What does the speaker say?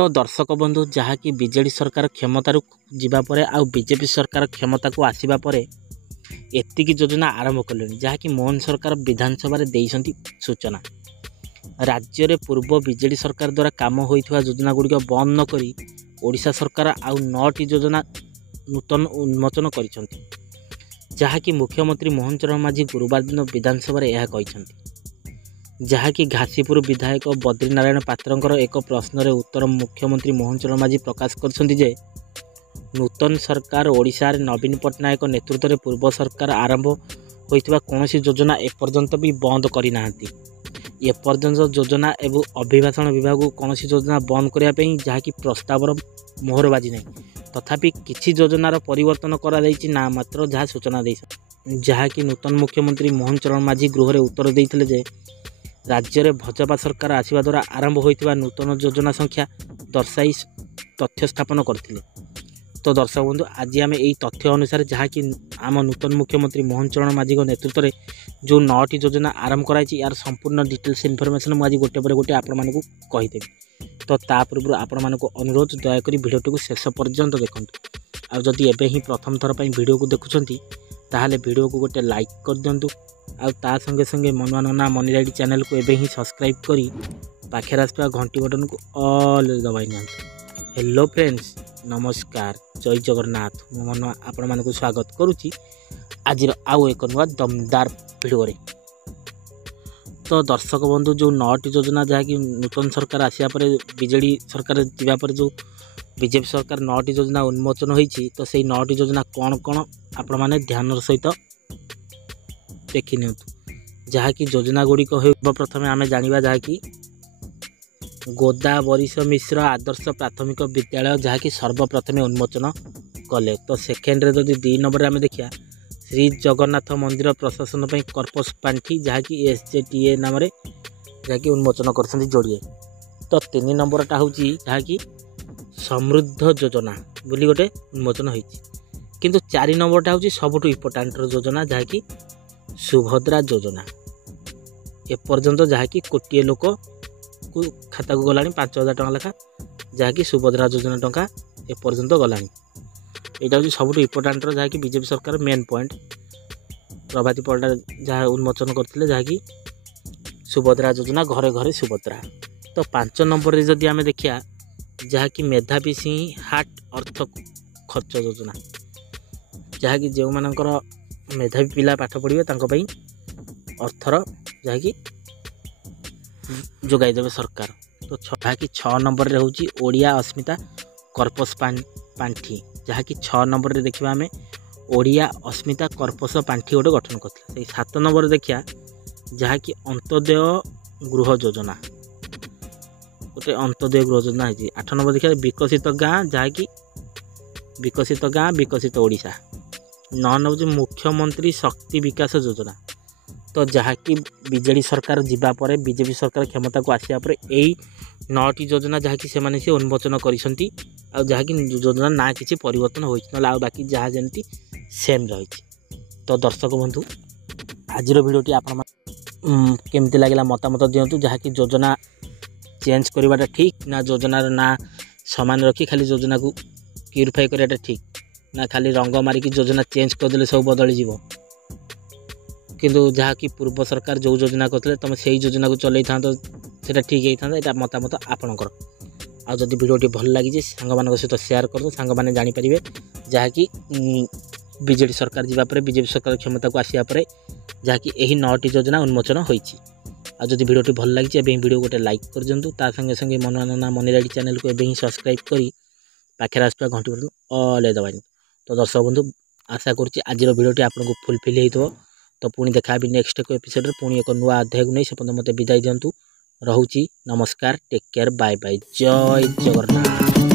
तो दर्शक बंधु जहाँकि बीजेडी सरकार क्षमतार जीवा परे आउ बीजेपी सरकार क्षमता को आसीबा परे एतिकी योजना आरंभ कले जहाँकि मोहन सरकार विधानसभा देइसंती सूचना। राज्य रे पूर्व बीजेडी सरकार द्वारा काम होइथिबा योजना गुड़िक बंद न करी ओडिशा सरकार आउ 9टी योजना नूतन उन्मोचन करिसंती जहाँकि मुख्यमंत्री मोहन चरण माझी गुरुवार दिन विधानसभा यह कहिसंती। जहाँकि घासीपुर विधायक बद्रीनारायण पात्रंकर एक प्रश्न रे उत्तर मुख्यमंत्री मोहन चरण माझी प्रकाश करछंती जे नूतन सरकार ओडिशा रे नवीन पट्टनायक नेतृत्व रे पूर्व सरकार आरंभ होइथिबा कोनोसी योजना एपर्यंत भी बंद करि नाहंती। एपर्यंत योजना एवं अभिभाषण विभाग को कोनोसी योजना बंद करिया पई जहाँकि प्रस्तावर मोहर बाजी नहीं तथापि किछि योजनार परिवर्तन करा दैछि ना मात्र जहाँ सूचना दैछि। जहाँकि नूतन मुख्यमंत्री मोहन चरण माझी गृह रे उत्तर देइथिले जे राज्य में भाजपा सरकार आसवा द्वारा आरंभ होइथिबा नूतन योजना संख्या दर्शाई तथ्य स्थापन करथिले। तो दर्शक बंधु आज आम यही तथ्य अनुसार जहाँकि आम नूतन मुख्यमंत्री मोहन चरण माझी नेतृत्व में जो 9टी योजना आरंभ कराई यार संपूर्ण डिटेल्स इनफॉरमेशन मुझे गोटे पर गोटे आपण मानक कहीदेवी। तो ता पूर्व आपण मानक अनुरोध दयाकोरी भिडियोटी को शेष पर्यंत देखूँ। आ जदि एबे ही प्रथम थर पर भिडियो को देखुंट ताहले भिडियो को गोटे लाइक कर दिंतु आ संगे संगे मनुआ नना मनी लाइट चैनल को एबे ही सब्सक्राइब करी पाखे आसवा घंटी बटन को ऑल दबाई नि। हेलो फ्रेंड्स नमस्कार जय जगन्नाथ मो मन आपण मानक स्वागत करुच्ची आज आउ एक नुआ दमदार भिडियो रे। तो दर्शक बंधु जो 9टी योजना जहाँकि नूतन सरकार आसिया पर बीजेडी सरकार जीवा पर जो बीजेपी सरकार 9टी योजना उन्मोचन होईची तो सेही 9टी योजना कौन कौन आपण माने ध्यान सहित देखि नियंतु। जहाँकि योजना गुड़िक हो प्रथमे आमे जानिबा जहाँकि गोदा वरिष मिश्र आदर्श प्राथमिक विद्यालय जहाँकि सर्वप्रथम उन्मोचन कले। तो सेकेंड रे जदि 2 नंबर आमे देखिया श्री जगन्नाथ मंदिर प्रशासन पर कर्पस पांठी जहाँकि SJTA नाम जहाँकि उन्मोचन कर जोड़िए। तो 3 नंबरटा हूँ जहाँकि समृद्ध योजना बोली गोटे उन्मोचन होती किंतु 4 नंबरटा हूँ सबुठ इम्पोर्टाट योजना जहाँकि सुभद्रा योजना एपर्यंत जहाँकि कोटिए लोक को खाता को गलानी 5,000 टଙ୍କା लेखा जहाँकि सुभद्रा योजना टंका एपर्यंत गलानी। यहाँ हूँ सबुठ इम्पोर्टाट जहाँकि बीजेपी सरकार मेन पॉइंट प्रभाती परिडा जहाँ उन्मोचन करते जहाँकि सुभद्रा योजना घरे घरे सुभद्रा। तो 5 नंबर रे जदि आमे देखिया जहाँकि मेधावी सिंह हाट अर्थ खर्च योजना जहाँकि जो मानकर मेधावी पिला पाठ पढ़िबे तांको पई अर्थर जहाँकि जोगाई देवे सरकार। तो जहाँकि 6 नंबर रे होची ओडिया अस्मिता कर्पस पांठी जहाँकि 6 नंबर रे देखिबा आमे ओडिया अस्मिता कर्पस पांठी गोटे गठन करथिले। 7 नंबर देखिया जहाँकि अंत्योदय गृह योजना गोटे अंत्योदय गृह योजना है। 8 नंबर देखिए विकसित गाँ जहाँकि विकसित गाँ विकसित ओडिशा। 9 नंबर मुख्यमंत्री शक्ति विकास योजना तो जहाँकि बीजेडी सरकार जीवा पर बीजेपी सरकार क्षमता को आसिया पर यही 9टी योजना जहाँकि से उन्मोचन करिसंती आ जहाँकि योजना ना किसी परिवर्तन होइछि ना बाकी जहाँ जमती सेम रही। तो दर्शक बंधु आज भिडियोटी आपण केमती लगे मतामत दिंतु जहाँकि योजना चेंज करवाटा ठीक ना योजनार ना सामान रखी खाली योजना को प्यूरिफाई कराटा ठीक ना खाली रंग मारिकी योजना चेंज करदे सब बदली जीव किंतु जहाँकि पूर्व सरकार जो योजना करते तुम से योजना को चलई था तो ठीक होता है। मतामत आपणकर आ जदि भिडियोटी भल लगी सांग मान सहित शेयर कर दो सांग मैंने जानीपारे जहाँकि बीजेडी सरकार जीवा पर बीजेपी सरकार क्षमता को आसिया पर जहाँकि यही 9टी योजना उन्मोचन होती। आ जदि भिडियोटी भल लगी एवं भिडियो गोटे लाइक कर दिंतु ता संगे संगे मनोरंजन मनी लाइट चैनल को एवं ही सब्सक्राइब करी पाखे आसुवा घंटी बटन ऑल दबानी। तो दर्शक बंधु आशा करुच्ची आज भिडियोटी आपको फुलफिल हो। तो पुणी देखा नेक्स्ट एक एपिसोड पुणी एक नुआ अध्याय को नहीं से मत विदाय दिंतु। रहुची नमस्कार टेक केयर बाय बाय जय जगन्नाथ।